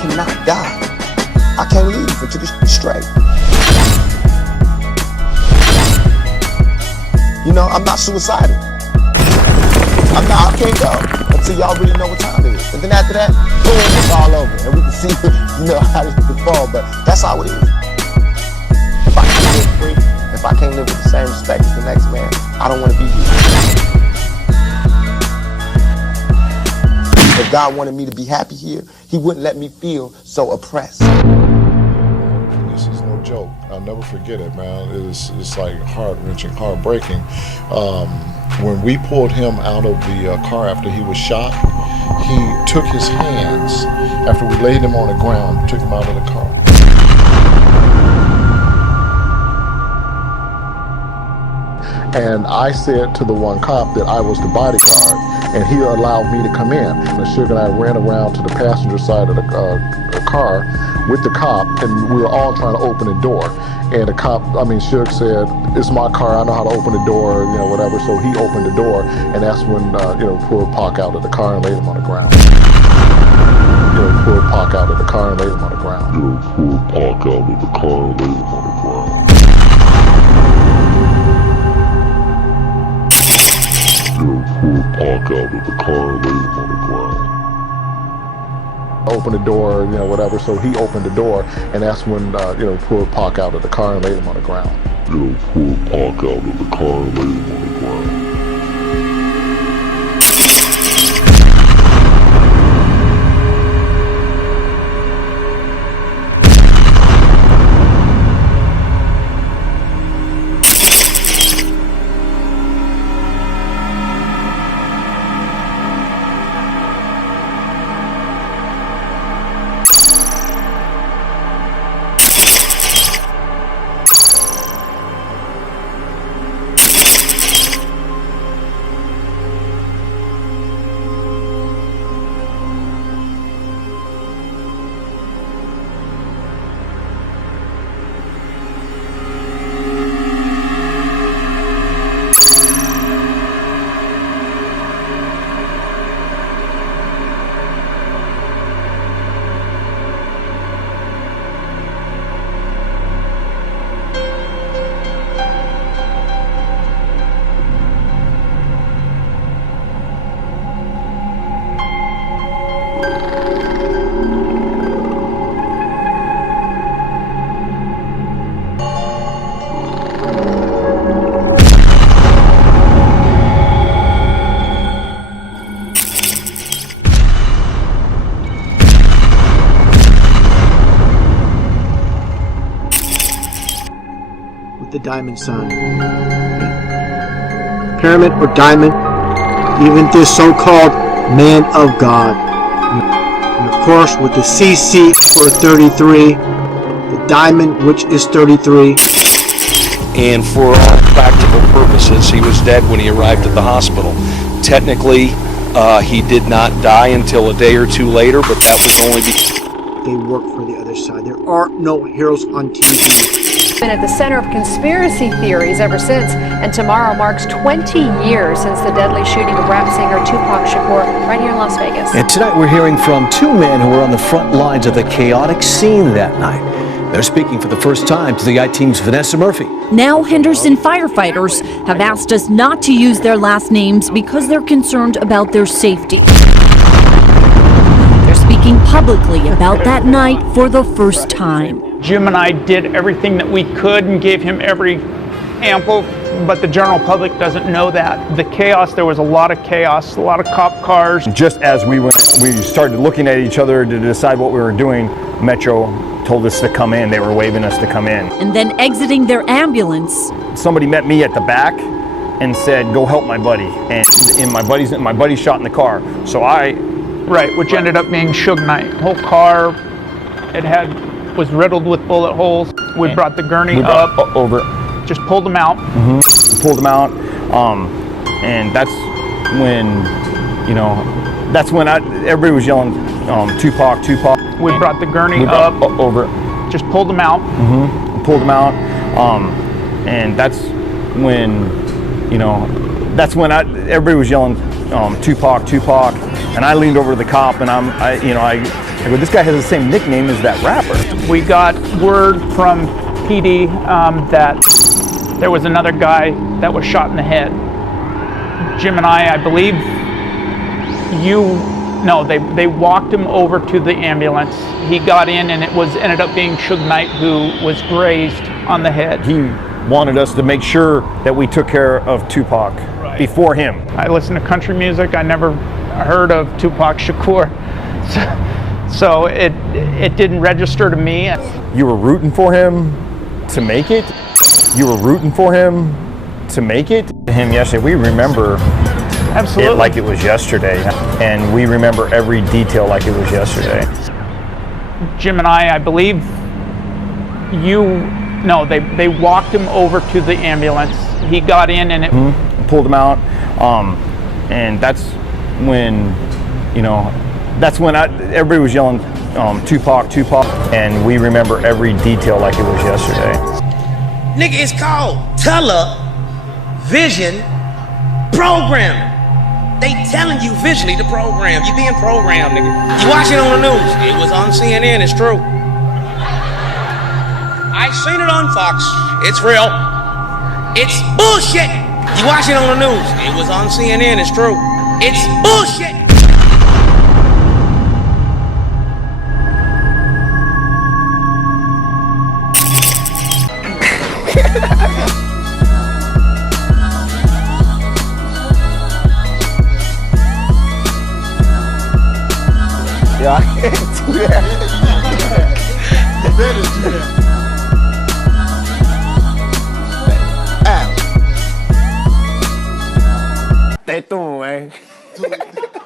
cannot die. I can't leave until this is straight. You know, I'm not suicidal. I can't go until y'all really know what time it is. And then after that, boom, it's all over. And we can see, you know, how this can fall, but that's how it is. If I can't live free, if I can't live with the same respect as the next man, I don't want to be here. If God wanted me to be happy here, He wouldn't let me feel so oppressed. This is no joke. I'll never forget it, man. It's like heart-wrenching, heartbreaking. When we pulled him out of the car after he was shot, he took his hands, after we laid him on the ground, took him out of the car. And I said to the one cop that I was the bodyguard, and he allowed me to come in. And Suge and I ran around to the passenger side of the car with the cop, and we were all trying to open the door. And the cop, Suge said, "It's my car, I know how to open the door," you know, whatever. So he opened the door, and that's when, pulled Pac out of the car and laid him on the ground. Pulled Pac out of the car and laid him on the ground. Pulled Pac out of the car and laid him on the ground. Pulled Pac out of the car and laid him on the ground. Open the door, you know, whatever. So he opened the door, and that's when, pulled Pac out of the car and laid him on the ground. Pulled Pac out of the car and laid him on the ground. The diamond sign. Pyramid or diamond, even this so-called man of God. And of course with the CC for 33, the diamond which is 33. And for all practical purposes, he was dead when he arrived at the hospital. Technically, he did not die until a day or two later, but that was only because they work for the other side. There are no heroes on TV. Been at the center of conspiracy theories ever since, and tomorrow marks 20 years since the deadly shooting of rap singer Tupac Shakur right here in Las Vegas. And tonight we're hearing from two men who were on the front lines of the chaotic scene that night. They're speaking for the first time to the I-Team's Vanessa Murphy. Now Henderson firefighters have asked us not to use their last names because they're concerned about their safety. They're speaking publicly about that night for the first time. Jim and I did everything that we could and gave him every ample, but the general public doesn't know that. The chaos, there was a lot of chaos, a lot of cop cars. Just as we started looking at each other to decide what we were doing, Metro told us to come in. They were waving us to come in. And then exiting their ambulance. Somebody met me at the back and said, "Go help my buddy." And my buddy shot in the car. So which ended up being Suge Knight. The whole car, was riddled with bullet holes. We brought the gurney up over, just pulled them out. Pulled them out, and that's when, everybody was yelling, Tupac, Tupac. We brought the gurney up over, just pulled them out. Pulled them out, and that's when, everybody was yelling, Tupac, Tupac, and I leaned over to the cop, and I I go, this guy has the same nickname as that rapper. We got word from PD that there was another guy that was shot in the head. Jim and I believe they walked him over to the ambulance. He got in and it ended up being Suge Knight who was grazed on the head. He wanted us to make sure that we took care of Tupac before him. I listen to country music. I never heard of Tupac Shakur. So it didn't register to me. You were rooting for him to make it. You were rooting for him to make it. Him yesterday, we remember Absolutely. it like it was yesterday, and we remember every detail like it was yesterday. Jim and I believe they walked him over to the ambulance. He got in and it pulled him out, and that's when, everybody was yelling, Tupac, Tupac, and we remember every detail like it was yesterday. Nigga, it's called television programming. They telling you visually to program. You being programmed, nigga. You watch it on the news. It was on CNN, it's true. I seen it on Fox. It's real. It's bullshit. You watch it on the news. It was on CNN, it's true. It's bullshit. Yeah, I can't do that. You better do that. Te tú,